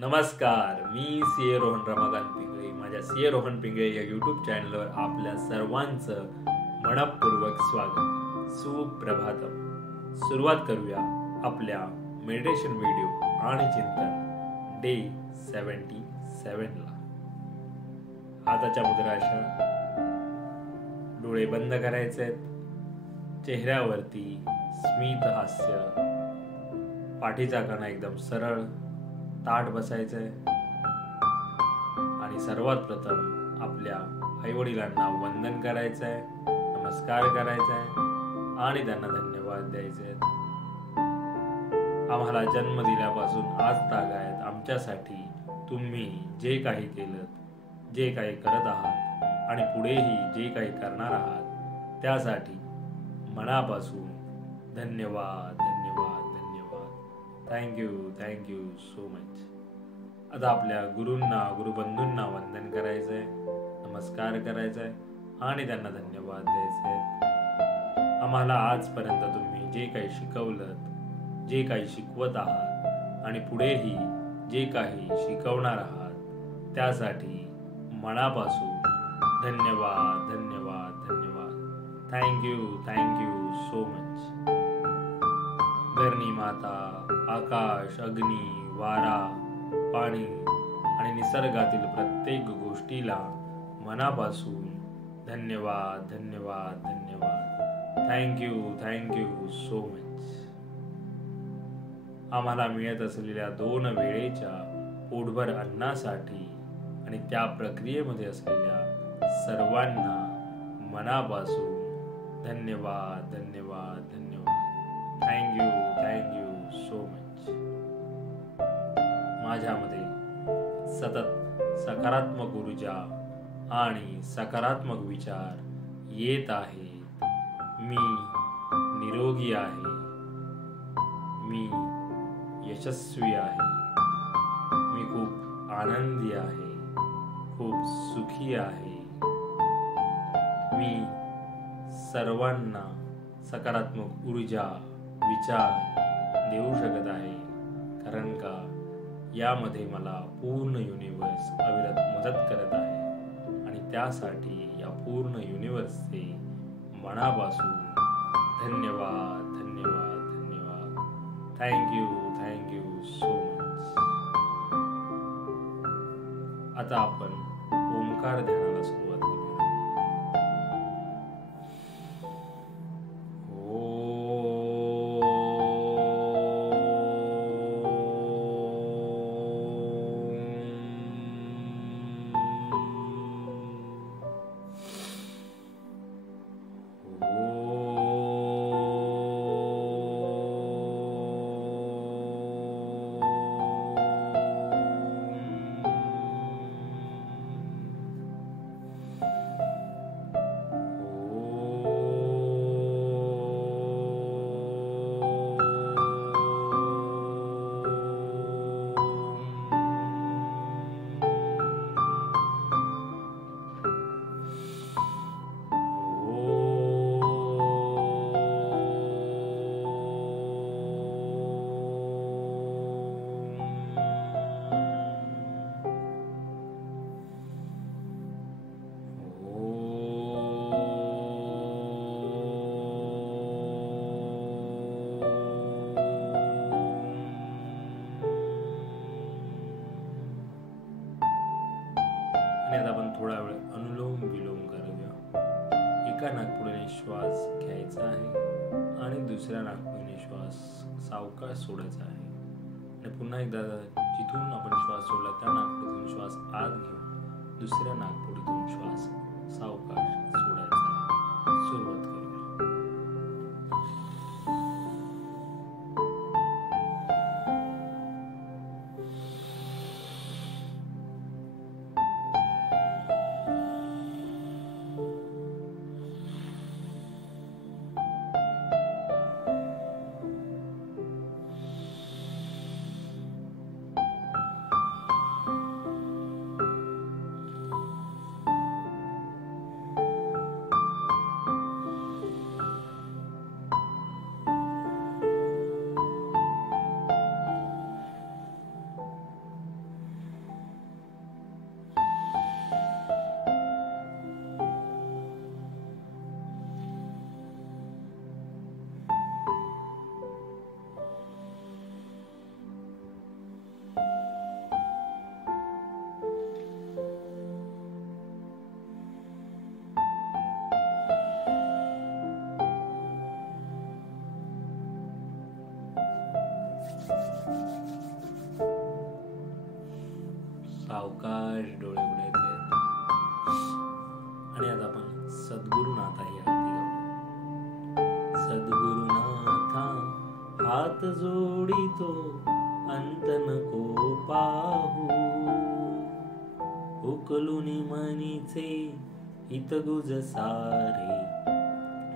नमस्कार, मी सी ए रोहन रमाकांत पिंगळे. माझ्या सी ए रोहन पिंगळे या यूट्यूब चॅनलवर आपल्या सर्वांचं मनपूर्वक स्वागत. सुप्रभातम. सुरुवात करूया आपल्या मेडिटेशन व्हिडिओ आणि चिंतन डे 77 ला. हाताच्या मुद्रा अशा, डोळे बंद करायचे, चेहऱ्यावरती स्मित हास्य, पाठीचा कणा एकदम सरळ, ताठ बसायचंय आणि सर्वात प्रथम आपल्या आईवडिलांना वंदन करायचंय, नमस्कार करायचाय आणि त्यांना धन्यवाद द्यायचे. आम्हाला जन्म दिल्यापासून आज तागायत आमच्यासाठी तुम्ही जे काही केलं, जे काही करत आहात आणि पुढेही जे काही करणार आहात त्यासाठी मनापासून धन्यवाद धन्यवाद धन्यवाद. Thank you so much. आता आपल्या गुरूंना, गुरुबंधूंना वंदन करायचंय, नमस्कार करायचाय आणि त्यांना धन्यवाद द्यायचे. आम्हाला आजपर्यंत तुम्ही जे काही शिकवलं, जे काही शिकवत आहात आणि पुढेही जे काही शिकवणार आहात त्यासाठी मनापासून धन्यवाद धन्यवाद धन्यवाद. Thank you so much. धरणी माता, आकाश, अग्नी, वारा, पाणी आणि निसर्गातील प्रत्येक गोष्टीला मनापासून धन्यवाद धन्यवाद धन्यवाद. Thank you so much. आम्हाला मिळत असलेल्या 2 वेळेच्या पोटभर अन्नासाठी आणि त्या प्रक्रियेमध्ये असलेल्या सर्वांना मनापासून धन्यवाद धन्यवाद धन्यवाद. Thank you so much. माझ्यामध्ये सतत सकारात्मक ऊर्जा आणि सकारात्मक विचार येत आहेत. मी निरोगी आहे, मी यशस्वी आहे, मी खूप आनंदी आहे, खूप सुखी आहे. मी सर्वांना सकारात्मक ऊर्जा, विचार देऊ शकत आहे, कारण का यामध्ये मला पूर्ण युनिवर्स अविरत मदत करत आहे आणि त्यासाठी या पूर्ण युनिवर्सचे मनापासून धन्यवाद धन्यवाद धन्यवाद. Thank you so much. आता आपण ओंकार ध्यानाला सुरुवात करूया. आता आपण थोडा वेळ अनुलोम विलोम करूया. एका नाकपुडीने श्वास घ्यायचा आहे आणि दुसऱ्या नाकपुडीने श्वास सावकाश सोडायचा आहे. आणि पुन्हा एकदा जिथून आपण श्वास सोडला त्या नाकपुडीतून श्वास आत घेऊन दुसऱ्या नाकपुडीतून श्वास सावकाश सोडायचा आहे. सुरुवात करूया. सावकाश डोळे उघडायचे आणि आता आपण सद्गुरुनाथा ही आरती गाऊ. सद्गुरुनाथा हात जोडितो अंत नको पाहू, उकलुनी मनीचे हितगुज सारे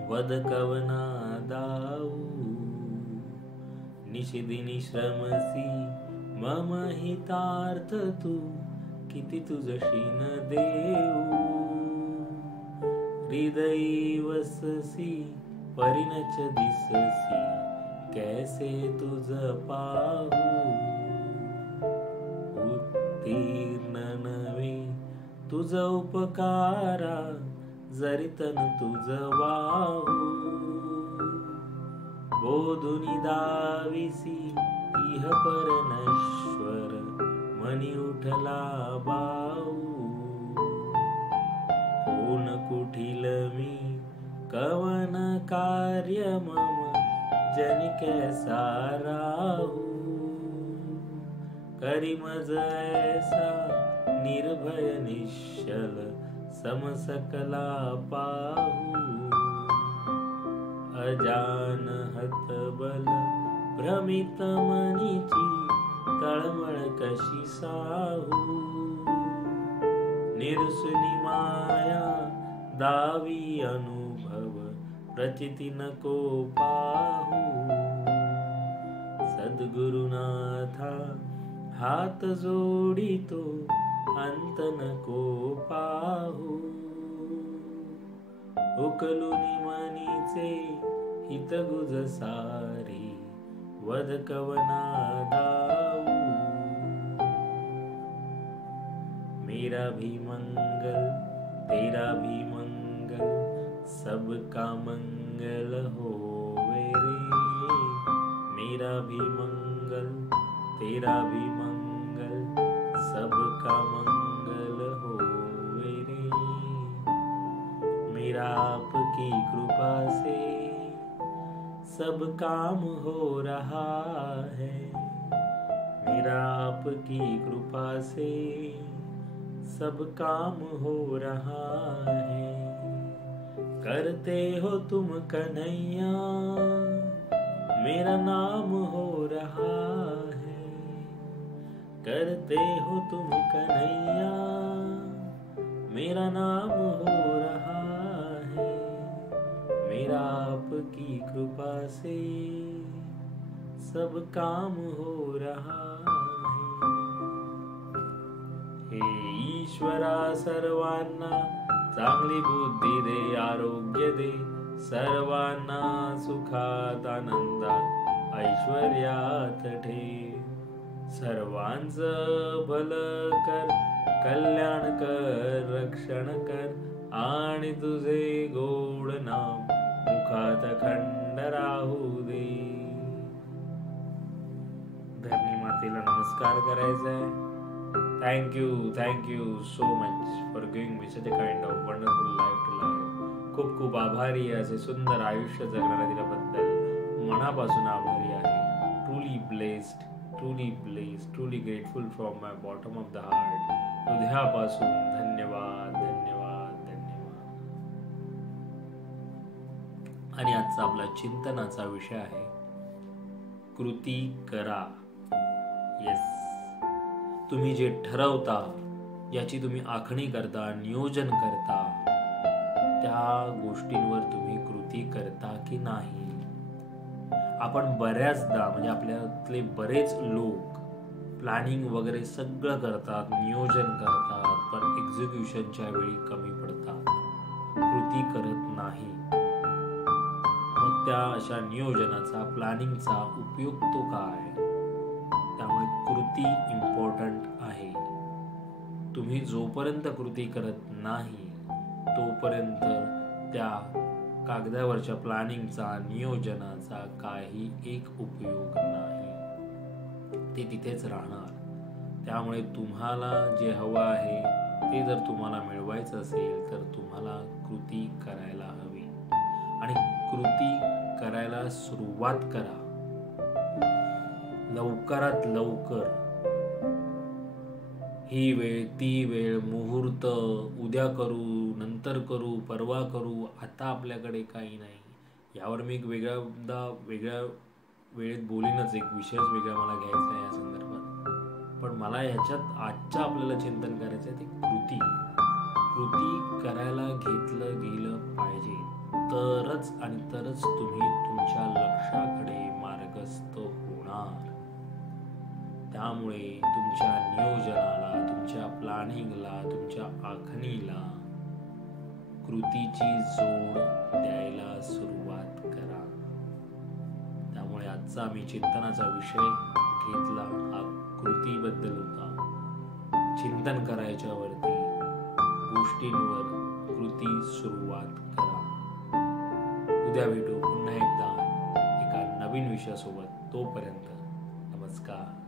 वद कवना दाऊ. निशिदिनी श्रमसी मम हितार्थ तू, किती तुझशीन देऊ. हृदयी वससी परिणच दिससी, कैसे तुझ पाहू. उत्तीर्ण नवे तुझ उपकारा, जरितन तुझ वाहू. बोधुनी दाविसी इह परनश्वर, मनी उठला बाऊ. कोण कुठील मी कवन कार्य मम, जनी कैसा राहू. करी मज ऐसा निर्भय निश्चल, समसकला पाहू. अजान हतबल भ्रमित मनीची, तळमळ कशी साहू. निरसुनी माया दावी अनुभव, प्रचिती नको पाहू. सद्गुरुनाथा हात जोडितो अंत नको पाहू. उकलुनी मनीचे हितगुज सारे, वद कवना दाऊ. मेरा भी मंगल तेरा भी मंगल, सबका मंगल होवे रे. मेरा भी मंगल तेरा भी मंगल, सबका मंगल होवे रे. मेरा आपकी कृपा से सब काम हो रहा है. मेरा आपकी कृपा से सब काम हो रहा है. करते हो तुम कन्हैया, मेरा नाम हो रहा है. करते हो तुम कन्हैया, मेरा नाम हो रहा है. मेरा आपकी कृपा से सब काम हो रहा है. हे ईश्वरा सर्वांना चांगली बुद्धी दे, आरोग्य दे. सर्वांना सुखात आनंदात ऐश्वर्यात ठेव. सर्वांचं भलं कर, कल्याण कर, रक्षण कर. आणि तुझे गोड नाम मुखात खंड राहू दे. धरणी मातेला नमस्कार करायचा आहे. Thank you so much for giving me such a kind of wonderful life to live. खूप खूप आभारी आहे, असे सुंदर आयुष्य जगण्याला दिल्याबद्दल मनापासून आभारी आहे. Truly blessed, truly grateful from my bottom of the heart. हृदयापासून धन्यवाद. आणि आजचा आपला चिंतनाचा विषय आहे कृती करा. येस, तुम्ही जे ठरवता, याची तुम्ही आखणी करता, नियोजन करता, त्या गोष्टींवर तुम्ही कृती करता की नाही. आपण बऱ्याचदा म्हणजे आपल्यातले बरेच लोक प्लॅनिंग वगैरे सगळं करतात, नियोजन करतात, पण एक्झिक्युशनच्या वेळी कमी पडतात, कृती करत नाही. मग त्या अशा नियोजनाचा, प्लॅनिंगचा उपयोग तो काय? त्यामुळे कृती इम्पॉर्टंट आहे. तुम्ही जोपर्यंत कृती करत नाही तोपर्यंत त्या कागदावरच्या प्लॅनिंगचा, नियोजनाचा काही एक उपयोग नाही, ते तिथेच राहणार. त्यामुळे तुम्हाला जे हवं आहे ते जर तुम्हाला मिळवायचं असेल तर तुम्हाला कृती करायला हवी आणि कृती करायला सुरुवात करा. लवकरात लवकर ही वेळ ती वेळ, मुहूर्त, उद्या करू, नंतर करू, परवा करू, आता आपल्याकडे काही नाही. यावर मी एक वेगळ्या वेळेत बोलीनच, एक विषयच वेगळा मला घ्यायचा आहे या संदर्भात. पण मला ह्याच्यात आजच्या आपल्याला चिंतन करायचं आहे ते कृती करायला घेतलं गेलं पाहिजे, तरच तुम्ही तुमच्या लक्ष्याकडे मार्गस्थ होणार. त्यामुळे तुमच्या नियोजनाला, तुमच्या प्लॅनिंगला, तुमच्या आखणीला कृतीची जोड द्यायला सुरुवात करा. त्यामुळे आजचा मी चिंतनाचा विषय घेतला हा कृतीबद्दल होता. चिंतन करायच्यावरती, गोष्टींवर कृती सुरुवात करा. उद्या भेटू पुन्हा एकदा एका नवीन विषयासोबत. तोपर्यंत नमस्कार.